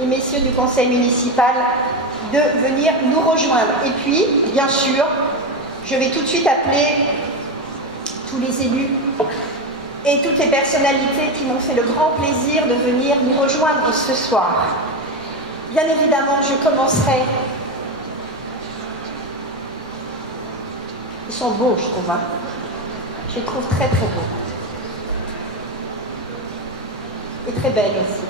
et messieurs du conseil municipal de venir nous rejoindre. Et puis, bien sûr, je vais tout de suite appeler tous les élus et toutes les personnalités qui m'ont fait le grand plaisir de venir nous rejoindre ce soir. Bien évidemment, je commencerai. Ils sont beaux, je trouve. Hein. Je les trouve très très beaux. Et très belles aussi.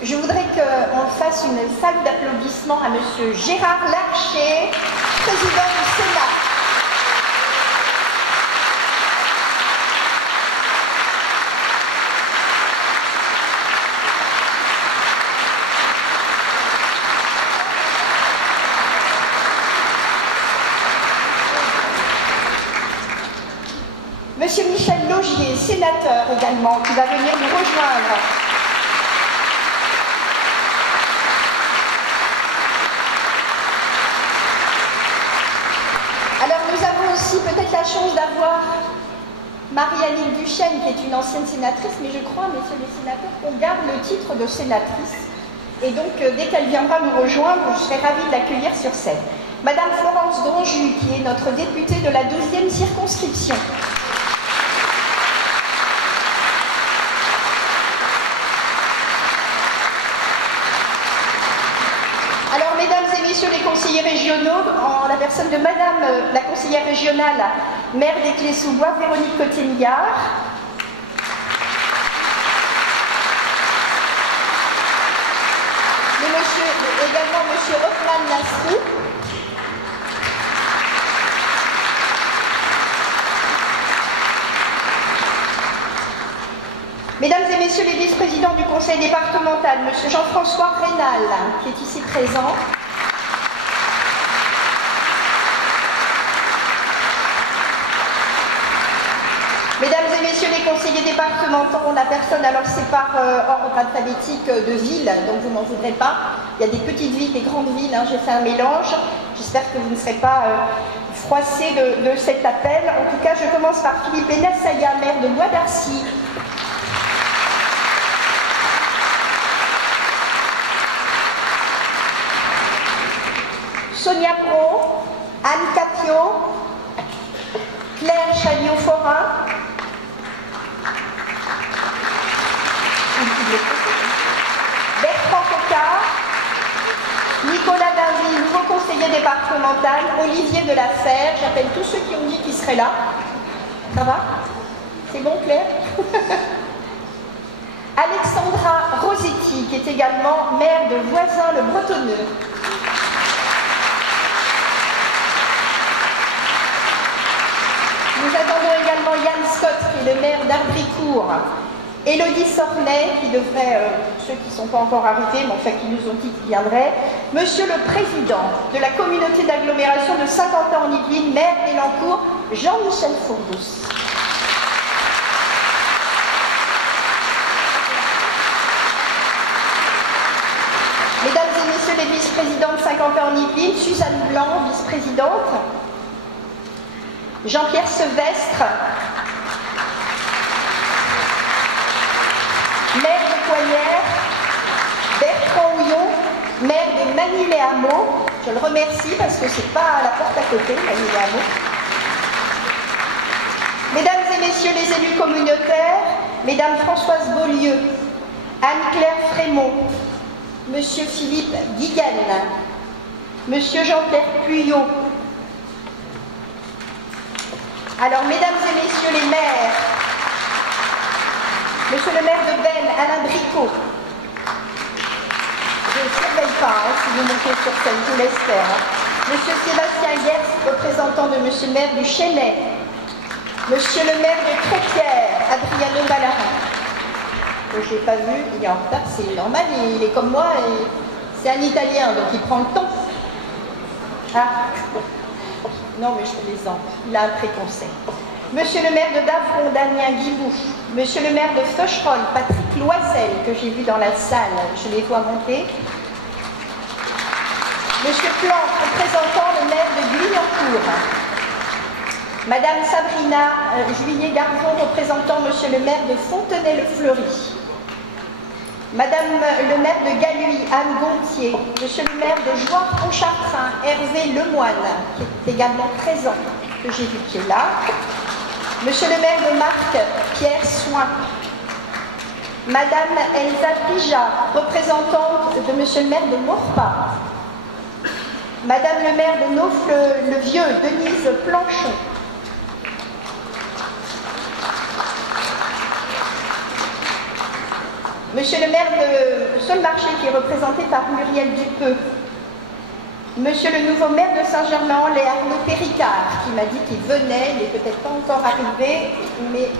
Je voudrais qu'on fasse une salle d'applaudissements à M. Gérard Larcher, président du Sénat. Monsieur Michel Laugier, sénateur également, qui va venir nous rejoindre. Alors nous avons aussi peut-être la chance d'avoir Marie-Aline Duchesne, qui est une ancienne sénatrice, mais je crois, messieurs les sénateurs, qu'on garde le titre de sénatrice. Et donc, dès qu'elle viendra nous rejoindre, je serai ravie de l'accueillir sur scène. Madame Florence Grandjus, qui est notre députée de la 12e circonscription. Alors, mesdames et messieurs les conseillers régionaux, en la personne de madame la conseillère régionale, maire des Clés-sous-Bois, Véronique Cotignard. Également monsieur Hoffman Nasrou. Mesdames et messieurs les vice-présidents du conseil départemental, monsieur Jean-François Rénal, qui est ici présent. Mesdames et messieurs les conseillers départementaux, la personne, alors c'est par ordre alphabétique de ville, donc vous n'en voudrez pas. Il y a des petites villes, des grandes villes, hein, j'ai fait un mélange. J'espère que vous ne serez pas froissés de cet appel. En tout cas, je commence par Philippe Benassaya, maire de Bois d'Arcy. Sonia Pro, Anne Capio, Claire Chaillot-Forin, Bertrand Cocard, Nicolas Davy, nouveau conseiller départemental, Olivier Delaferre, j'appelle tous ceux qui ont dit qu'ils seraient là. Ça va? C'est bon, Claire? Alexandra Rosetti, qui est également maire de Voisins-le-Bretonneux. Nous attendons également Yann Scott, qui est le maire d'Ardricourt. Élodie Sornay, qui devrait, ceux qui ne sont pas encore arrivés, mais enfin qui nous ont dit qu'ils viendraient. Monsieur le président de la communauté d'agglomération de Saint-Quentin-en-Yvelines, maire d'Élancourt, Jean-Michel Fourdous. Mesdames et messieurs les vice-présidents de Saint-Quentin-en-Yvelines, Suzanne Blanc, vice-présidente. Jean-Pierre Sevestre, maire de Coignères, Bertrand Houillon, maire de Magny-les-Hameaux. Je le remercie parce que c'est pas à la porte à côté, Magny-les-Hameaux. Mesdames et messieurs les élus communautaires, mesdames Françoise Beaulieu, Anne-Claire Frémont, monsieur Philippe Guiguen, monsieur Jean-Pierre Puyot. Alors, mesdames et messieurs les maires, monsieur le maire de Belle, Alain Bricot. Je ne surveille pas si vous montez sur scène, je vous laisse faire. Hein. Monsieur Sébastien Guerce, représentant de monsieur le maire du Chênay. Monsieur le maire de Trépière, Adriano Ballarin. Que je n'ai pas vu, il est en retard, c'est normal, il est comme moi, et c'est un Italien, donc il prend le temps. Ah. Non, mais je plaisante, il a un préconcept. Monsieur le maire de Davron, Damien Guibou. Monsieur le maire de Feucherolles, Patrick Loisel, que j'ai vu dans la salle, je les vois monter. Monsieur Plante, représentant le maire de Guyancourt. Madame Sabrina Juillet-Garzon, représentant Monsieur le maire de Fontenay-le-Fleury. Madame le maire de Galuy, Anne Gontier. Monsieur le maire de Joire-Pontchartrain, Hervé Lemoine, qui est également présent, que j'ai vu qui est là. Monsieur le maire de Marc, Pierre Soin. Madame Elsa Pija, représentante de Monsieur le maire de Maurepas. Madame le maire de Naufle-le-Vieux, Denise Planchon. Monsieur le maire de Saulx-Marché, qui est représenté par Muriel Dupeux. Monsieur le nouveau maire de Saint-Germain-en-Laye, Arnaud Péricard, qui m'a dit qu'il venait, il n'est peut-être pas encore arrivé, mais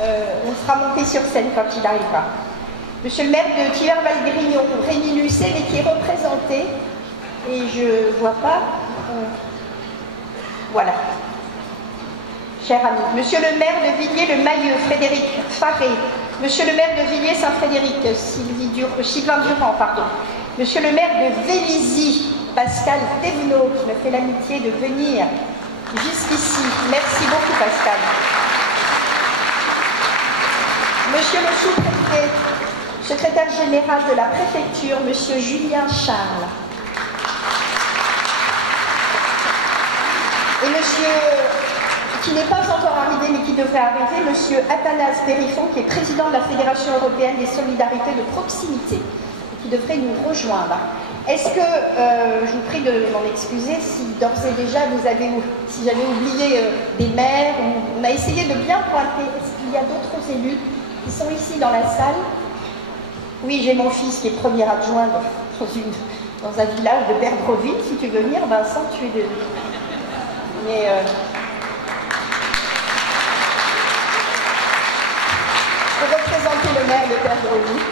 on sera monté sur scène quand il arrivera. Monsieur le maire de Thiers-Valgrignon, Rémi Lucet, mais qui est représenté, et je ne vois pas. Voilà. Cher ami. Monsieur le maire de Villiers-le-Mailleux, Frédéric Faré. Monsieur le maire de Villiers-Saint-Frédéric, Sylvain Durand, pardon. Monsieur le maire de Vélizy, Pascal Thévenot, qui me fait l'amitié de venir jusqu'ici. Merci beaucoup, Pascal. Monsieur le sous-préfet, secrétaire général de la préfecture, Monsieur Julien Charles. Et monsieur, qui n'est pas encore arrivé, mais qui devrait arriver, monsieur Athanase Périfon, qui est président de la Fédération européenne des solidarités de proximité, qui devrait nous rejoindre. Est-ce que, je vous prie de m'en excuser, si d'ores et déjà si j'avais oublié des maires, on a essayé de bien pointer. Est-ce qu'il y a d'autres élus qui sont ici dans la salle? Oui, j'ai mon fils qui est premier adjoint dans un village de Perdreville. Si tu veux venir, Vincent, tu es de... Mais... pour représenter le maire de Perdreville.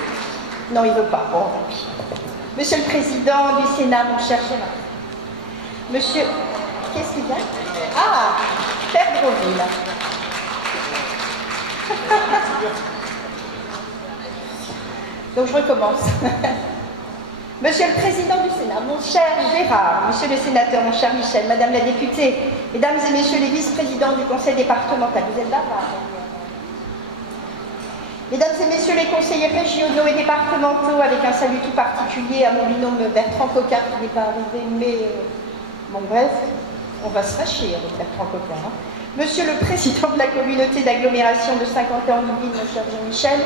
Non, il ne veut pas. Bon, tant pis. Monsieur le Président du Sénat, mon cher Gérard. Monsieur... Qu'est-ce qu'il y a? Ah, Perdreville. Donc je recommence. Monsieur le Président du Sénat, mon cher Gérard, Monsieur le Sénateur, mon cher Michel, Madame la députée, Mesdames et Messieurs les vice-présidents du Conseil départemental, vous êtes là? Mesdames et Messieurs les conseillers régionaux et départementaux, avec un salut tout particulier à mon binôme Bertrand Coquart, qui n'est pas arrivé, mais bon bref, on va se fâcher avec Bertrand Coquart. Hein. Monsieur le Président de la communauté d'agglomération de Saint-Quentin-en-Yvelines, mon cher Jean-Michel,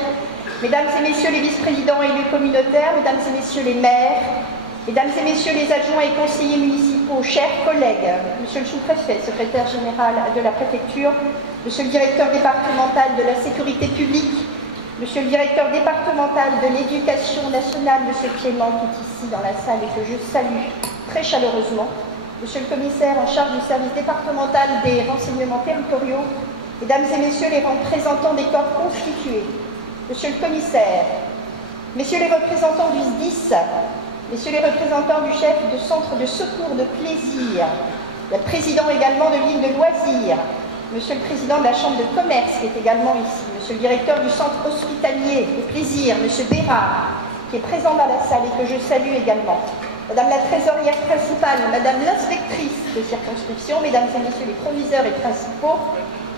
Mesdames et Messieurs les vice-présidents élus communautaires, Mesdames et Messieurs les maires, Mesdames et Messieurs les adjoints et conseillers municipaux, chers collègues, Monsieur le sous-préfet, secrétaire général de la préfecture, Monsieur le directeur départemental de la sécurité publique, Monsieur le directeur départemental de l'éducation nationale, Monsieur Piémont, qui est ici dans la salle et que je salue très chaleureusement, Monsieur le commissaire en charge du service départemental des renseignements territoriaux, Mesdames et Messieurs les représentants des corps constitués, Monsieur le commissaire, Messieurs les représentants du SDIS, Messieurs les représentants du chef de centre de secours de plaisir, le président également de l'île de loisirs, Monsieur le président de la chambre de commerce qui est également ici, Monsieur le directeur du centre hospitalier de plaisir, Monsieur Bérard, qui est présent dans la salle et que je salue également, Madame la trésorière principale, Madame l'inspectrice de circonscription, Mesdames et Messieurs les proviseurs et principaux,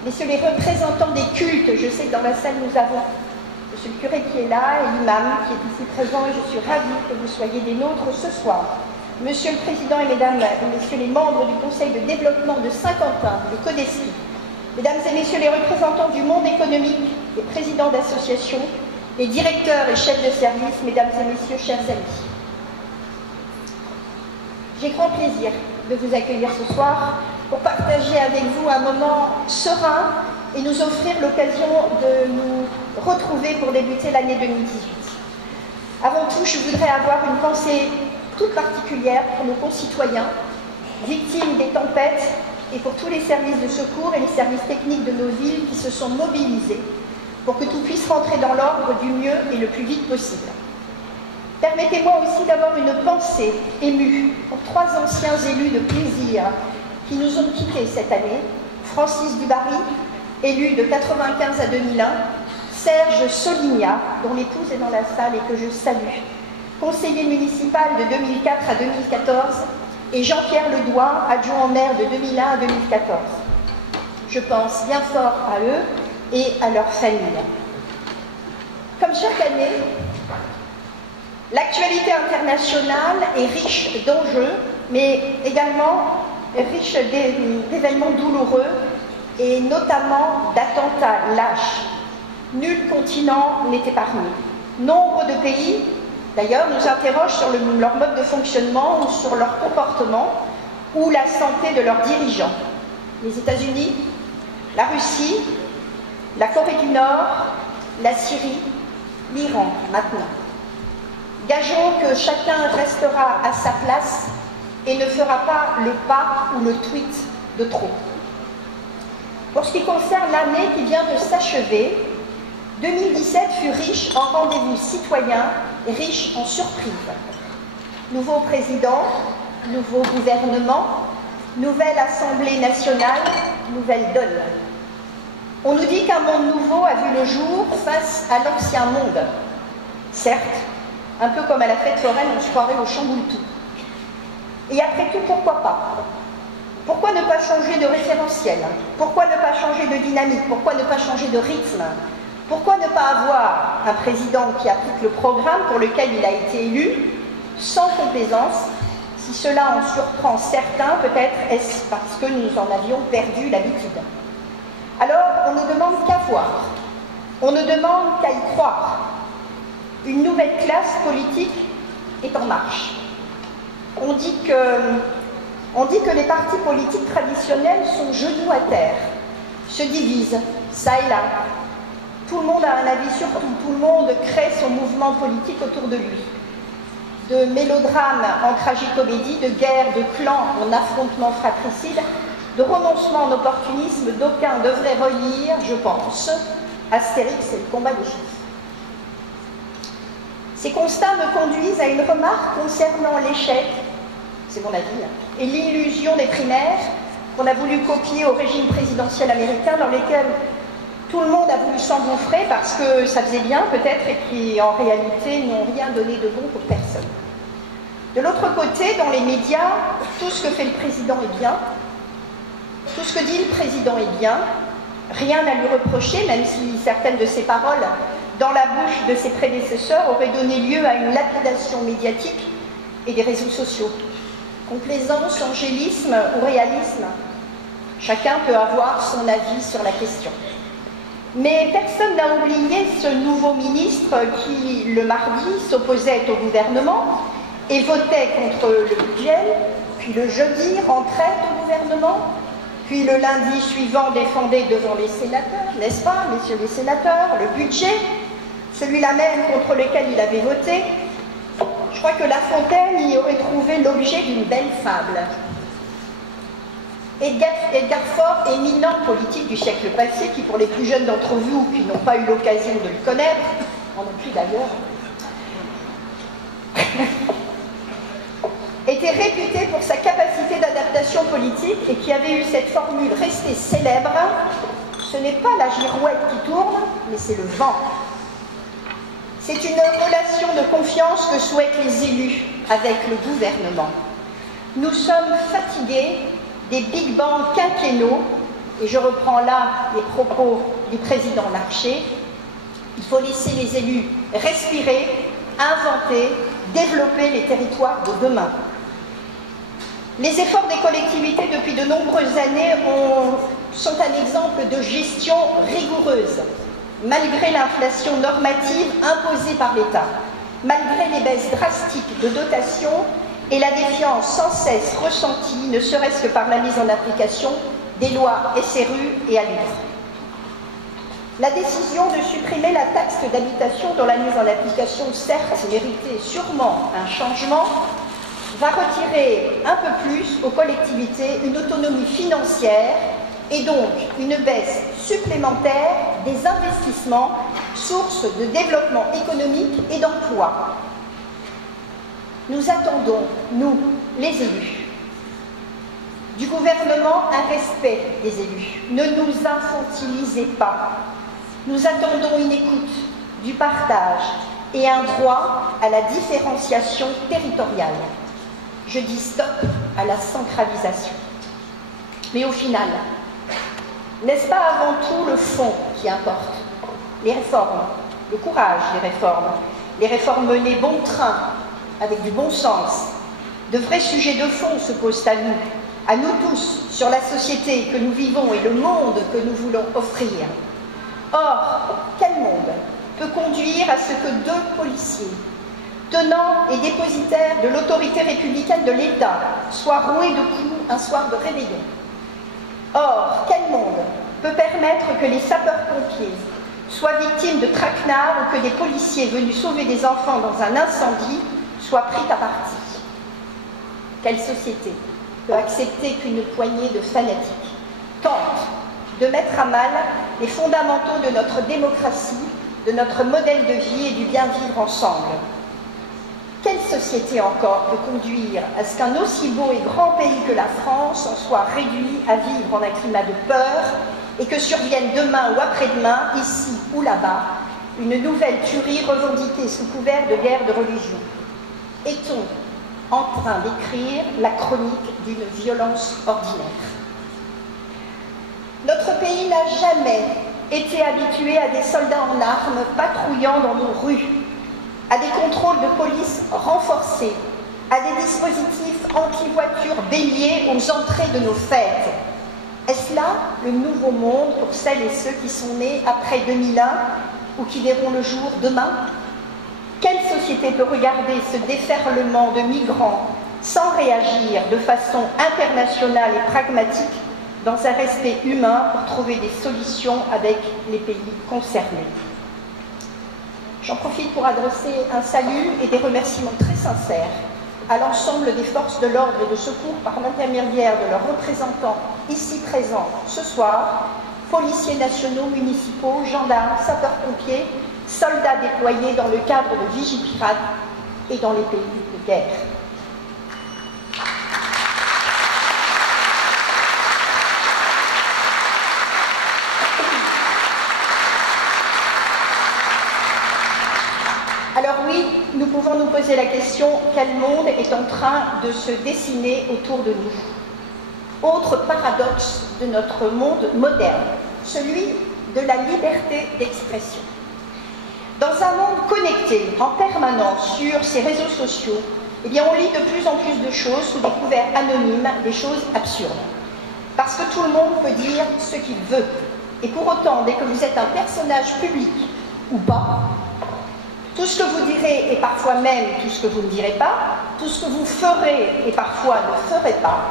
Messieurs les représentants des cultes, je sais que dans la salle nous avons Monsieur le curé qui est là, et l'imam qui est ici présent, et je suis ravie que vous soyez des nôtres ce soir. Monsieur le Président et Mesdames et Messieurs les membres du Conseil de développement de Saint-Quentin, le CODESPI, Mesdames et Messieurs les représentants du monde économique, les présidents d'associations, les directeurs et chefs de service, Mesdames et Messieurs, chers amis. J'ai grand plaisir de vous accueillir ce soir pour partager avec vous un moment serein et nous offrir l'occasion de nous retrouver pour débuter l'année 2018. Avant tout, je voudrais avoir une pensée toute particulière pour nos concitoyens, victimes des tempêtes, et pour tous les services de secours et les services techniques de nos villes qui se sont mobilisés pour que tout puisse rentrer dans l'ordre du mieux et le plus vite possible. Permettez-moi aussi d'avoir une pensée émue pour 3 anciens élus de plaisir qui nous ont quittés cette année, Francis Dubarry, élu de 1995 à 2001, Serge Solignat, dont l'épouse est dans la salle et que je salue, conseiller municipal de 2004 à 2014, et Jean-Pierre Ledoin, adjoint au maire de 2001 à 2014. Je pense bien fort à eux et à leurs familles. Comme chaque année, l'actualité internationale est riche d'enjeux, mais également riche d'événements douloureux et notamment d'attentats lâches. Nul continent n'est épargné. Nombre de pays, d'ailleurs, nous interrogent sur leur mode de fonctionnement ou sur leur comportement ou la santé de leurs dirigeants. Les États-Unis, la Russie, la Corée du Nord, la Syrie, l'Iran maintenant. Gageons que chacun restera à sa place et ne fera pas le pas ou le tweet de trop. Pour ce qui concerne l'année qui vient de s'achever, 2017 fut riche en rendez-vous citoyens et riche en surprises. Nouveau président, nouveau gouvernement, nouvelle Assemblée nationale, nouvelle donne. On nous dit qu'un monde nouveau a vu le jour face à l'ancien monde. Certes, un peu comme à la fête foraine, on se croirait au Chamboultou. Et après tout, pourquoi pas? Pourquoi ne pas changer de référentiel? Pourquoi ne pas changer de dynamique? Pourquoi ne pas changer de rythme? Pourquoi ne pas avoir un président qui applique le programme pour lequel il a été élu, sans complaisance? Si cela en surprend certains, peut-être est-ce parce que nous en avions perdu l'habitude. Alors, on ne demande qu'à voir, on ne demande qu'à y croire. Une nouvelle classe politique est en marche. On dit que les partis politiques traditionnels sont genoux à terre, se divisent, ça et là. Tout le monde a un avis sur tout, tout le monde crée son mouvement politique autour de lui. De mélodrames en tragicomédie, de guerre, de clans en affrontements fratricides, de renoncement en opportunisme, d'aucuns devraient relire, je pense, Astérix et le combat des chiffres. Ces constats me conduisent à une remarque concernant l'échec, c'est mon avis, et l'illusion des primaires qu'on a voulu copier au régime présidentiel américain dans lesquels tout le monde a voulu s'engouffrer parce que ça faisait bien peut-être et qui en réalité n'ont rien donné de bon pour personne. De l'autre côté, dans les médias, tout ce que fait le président est bien, tout ce que dit le président est bien, rien à lui reprocher, même si certaines de ses paroles dans la bouche de ses prédécesseurs auraient donné lieu à une lapidation médiatique et des réseaux sociaux. Complaisance, angélisme ou réalisme, chacun peut avoir son avis sur la question. Mais personne n'a oublié ce nouveau ministre qui, le mardi, s'opposait au gouvernement et votait contre le budget, puis le jeudi rentrait au gouvernement, puis le lundi suivant défendait devant les sénateurs, n'est-ce pas, messieurs les sénateurs, le budget, celui-là même contre lequel il avait voté. Je crois que La Fontaine y aurait trouvé l'objet d'une belle fable. Edgar Faure, éminent politique du siècle passé, qui pour les plus jeunes d'entre vous qui n'ont pas eu l'occasion de le connaître, en non plus d'ailleurs, était réputé pour sa capacité d'adaptation politique et qui avait eu cette formule restée célèbre: ce n'est pas la girouette qui tourne, mais c'est le vent. C'est une relation de confiance que souhaitent les élus avec le gouvernement. Nous sommes fatigués des big bangs quinquennaux, et je reprends là les propos du président Larcher. Il faut laisser les élus respirer, inventer, développer les territoires de demain. Les efforts des collectivités depuis de nombreuses années sont un exemple de gestion rigoureuse, malgré l'inflation normative imposée par l'État, malgré les baisses drastiques de dotations et la défiance sans cesse ressentie, ne serait-ce que par la mise en application des lois SRU et ALUR. La décision de supprimer la taxe d'habitation dont la mise en application, certes, méritait sûrement un changement, va retirer un peu plus aux collectivités une autonomie financière et donc une baisse supplémentaire des investissements, source de développement économique et d'emploi. Nous attendons, nous, les élus, du gouvernement un respect des élus. Ne nous infantilisez pas. Nous attendons une écoute, du partage et un droit à la différenciation territoriale. Je dis stop à la centralisation. Mais au final, N'est-ce pas avant tout le fond qui importe? Les réformes, le courage des réformes menées bon train, avec du bon sens. De vrais sujets de fond se posent à nous tous, sur la société que nous vivons et le monde que nous voulons offrir. Or, quel monde peut conduire à ce que deux policiers, tenants et dépositaires de l'autorité républicaine de l'État, soient roués de coups un soir de réveillon? Or, quel monde peut permettre que les sapeurs-pompiers soient victimes de traquenards ou que des policiers venus sauver des enfants dans un incendie soient pris à partie? Quelle société peut accepter qu'une poignée de fanatiques tente de mettre à mal les fondamentaux de notre démocratie, de notre modèle de vie et du bien vivre ensemble? Quelle société encore peut conduire à ce qu'un aussi beau et grand pays que la France en soit réduit à vivre en un climat de peur et que survienne demain ou après-demain, ici ou là-bas, une nouvelle tuerie revendiquée sous couvert de guerre de religion? Est-on en train d'écrire la chronique d'une violence ordinaire? Notre pays n'a jamais été habitué à des soldats en armes patrouillant dans nos rues, à des contrôles de police renforcés, à des dispositifs anti-voitures béliers aux entrées de nos fêtes. Est-ce là le nouveau monde pour celles et ceux qui sont nés après 2001 ou qui verront le jour demain? Quelle société peut regarder ce déferlement de migrants sans réagir de façon internationale et pragmatique dans un respect humain pour trouver des solutions avec les pays concernés? J'en profite pour adresser un salut et des remerciements très sincères à l'ensemble des forces de l'ordre et de secours par l'intermédiaire de leurs représentants ici présents ce soir, policiers nationaux, municipaux, gendarmes, sapeurs-pompiers, soldats déployés dans le cadre de Vigipirate et dans les pays de guerre. Alors oui, nous pouvons nous poser la question, quel monde est en train de se dessiner autour de nous? Autre paradoxe de notre monde moderne, celui de la liberté d'expression. Dans un monde connecté en permanence sur ces réseaux sociaux, eh bien on lit de plus en plus de choses sous des couverts anonymes, des choses absurdes. Parce que tout le monde peut dire ce qu'il veut. Et pour autant, dès que vous êtes un personnage public ou pas, tout ce que vous direz et parfois même tout ce que vous ne direz pas, tout ce que vous ferez et parfois ne ferez pas,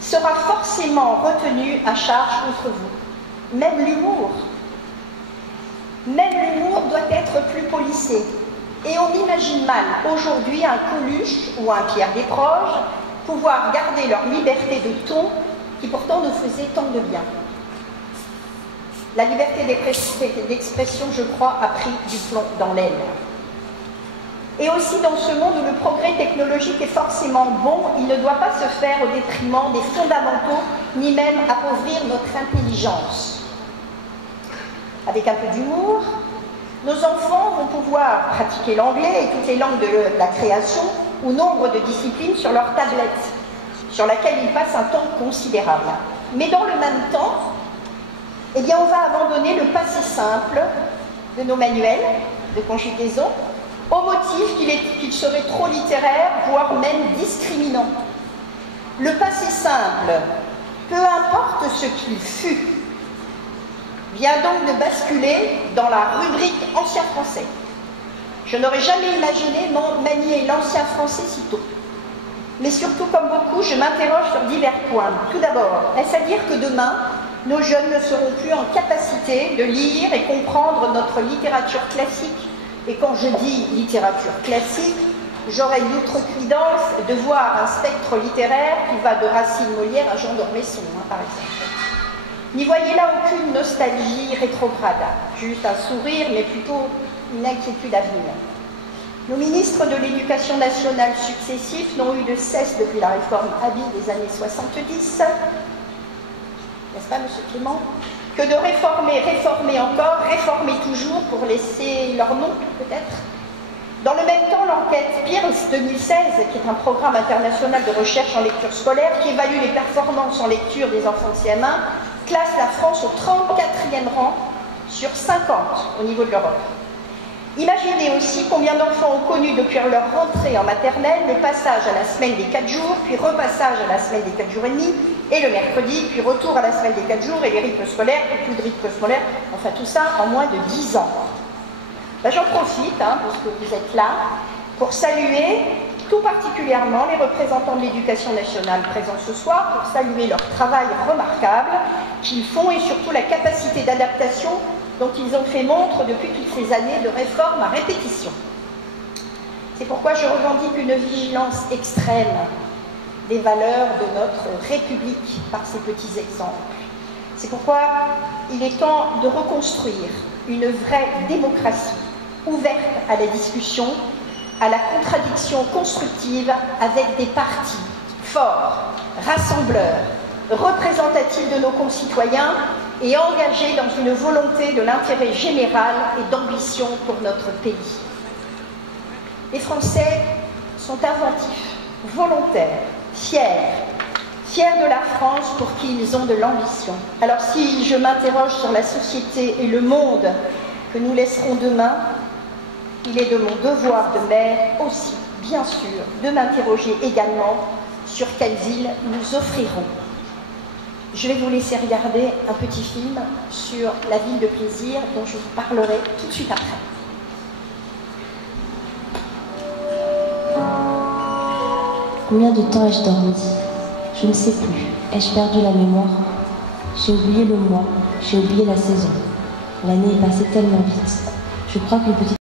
sera forcément retenu à charge contre vous. Même l'humour. Même l'humour doit être plus policé. Et on imagine mal aujourd'hui un Coluche ou un Pierre Desproges pouvoir garder leur liberté de ton qui pourtant nous faisait tant de bien. La liberté d'expression, je crois, a pris du plomb dans l'aile. Et aussi dans ce monde où le progrès technologique est forcément bon, il ne doit pas se faire au détriment des fondamentaux, ni même appauvrir notre intelligence. Avec un peu d'humour, nos enfants vont pouvoir pratiquer l'anglais et toutes les langues de la création ou nombre de disciplines sur leur tablette, sur laquelle ils passent un temps considérable. Mais dans le même temps, eh bien, on va abandonner le passé simple de nos manuels de conjugaison au motif qu'il serait trop littéraire, voire même discriminant. Le passé simple, peu importe ce qu'il fut, vient donc de basculer dans la rubrique ancien français. Je n'aurais jamais imaginé manier l'ancien français si tôt. Mais surtout, comme beaucoup, je m'interroge sur divers points. Tout d'abord, est-ce à dire que demain, nos jeunes ne seront plus en capacité de lire et comprendre notre littérature classique? Et quand je dis littérature classique, j'aurais l'outrecuidance de voir un spectre littéraire qui va de Racine Molière à Jean d'Ormesson, par exemple. N'y voyez là aucune nostalgie rétrograde, juste un sourire, mais plutôt une inquiétude à venir. Nos ministres de l'Éducation nationale successifs n'ont eu de cesse depuis la réforme Habit des années 70, n'est-ce pas, monsieur Clément, que de réformer encore, réformer toujours pour laisser leur nom, peut-être. Dans le même temps, l'enquête Pearce 2016, qui est un programme international de recherche en lecture scolaire, qui évalue les performances en lecture des enfants de CM1, classe la France au 34e rang sur 50 au niveau de l'Europe. Imaginez aussi combien d'enfants ont connu depuis leur rentrée en maternelle le passage à la semaine des 4 jours, puis repassage à la semaine des 4 jours et demi, et le mercredi, puis retour à la semaine des 4 jours, et les rythmes scolaires, et plus de rythme scolaire, enfin tout ça en moins de 10 ans. Ben, j'en profite, parce que vous êtes là, pour saluer tout particulièrement les représentants de l'éducation nationale présents ce soir, pour saluer leur travail remarquable qu'ils font et surtout la capacité d'adaptation dont ils ont fait montre depuis toutes ces années de réforme à répétition. C'est pourquoi je revendique une vigilance extrême des valeurs de notre République par ces petits exemples. C'est pourquoi il est temps de reconstruire une vraie démocratie ouverte à la discussion, à la contradiction constructive avec des partis forts, rassembleurs, représentatifs de nos concitoyens et engagés dans une volonté de l'intérêt général et d'ambition pour notre pays. Les Français sont inventifs, volontaires, fiers de la France pour qui ils ont de l'ambition. Alors si je m'interroge sur la société et le monde que nous laisserons demain, il est de mon devoir de mère aussi, bien sûr, de m'interroger également sur quelle ville nous offrirons. Je vais vous laisser regarder un petit film sur la ville de plaisir dont je vous parlerai tout de suite après. Combien de temps ai-je dormi? Je ne sais plus. Ai-je perdu la mémoire? J'ai oublié le mois, j'ai oublié la saison. L'année est passée tellement vite. Je crois qu'une petite